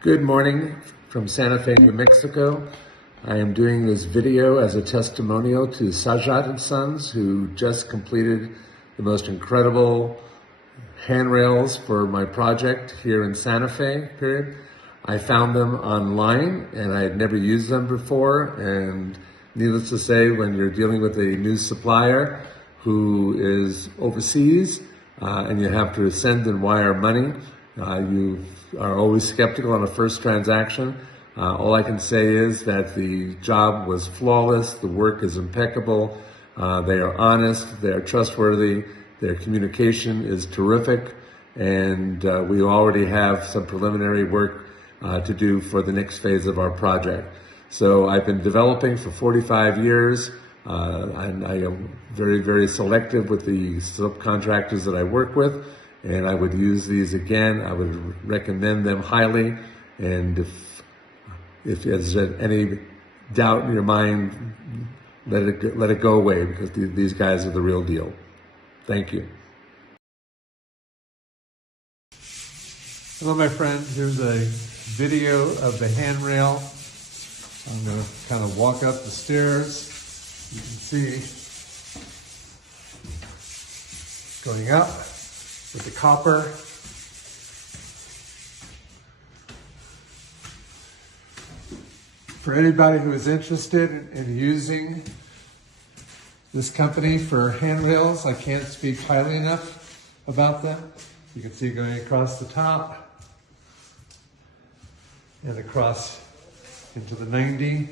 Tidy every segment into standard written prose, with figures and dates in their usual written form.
Good morning from Santa Fe, New Mexico. I am doing this video as a testimonial to Sajjad and Sons, who just completed the most incredible handrails for my project here in Santa Fe, period. I found them online and I had never used them before, and needless to say, when you're dealing with a new supplier who is overseas and you have to send and wire money, you are always skeptical on a first transaction. All I can say is that the job was flawless, the work is impeccable, they are honest, they are trustworthy, their communication is terrific, and we already have some preliminary work to do for the next phase of our project. So I've been developing for 45 years, and I am very, very selective with the subcontractors that I work with, and I would use these again. I would recommend them highly, and if there's any doubt in your mind, let it go away, because these guys are the real deal. Thank you. Hello, my friends. Here's a video of the handrail. I'm going to kind of walk up the stairs. You can see going up with the copper. For anybody who is interested in using this company for handrails, I can't speak highly enough about them. You can see going across the top and across into the 90.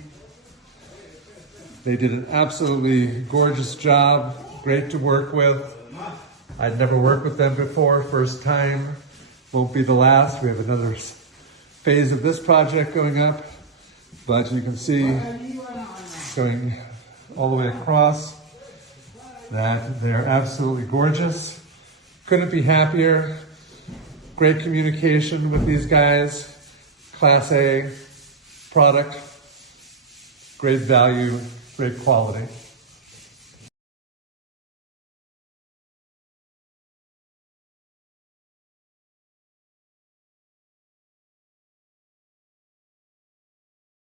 They did an absolutely gorgeous job, great to work with. I'd never worked with them before, first time, won't be the last. We have another phase of this project going up, but you can see going all the way across that they're absolutely gorgeous. Couldn't be happier. Great communication with these guys. Class A product, great value, great quality.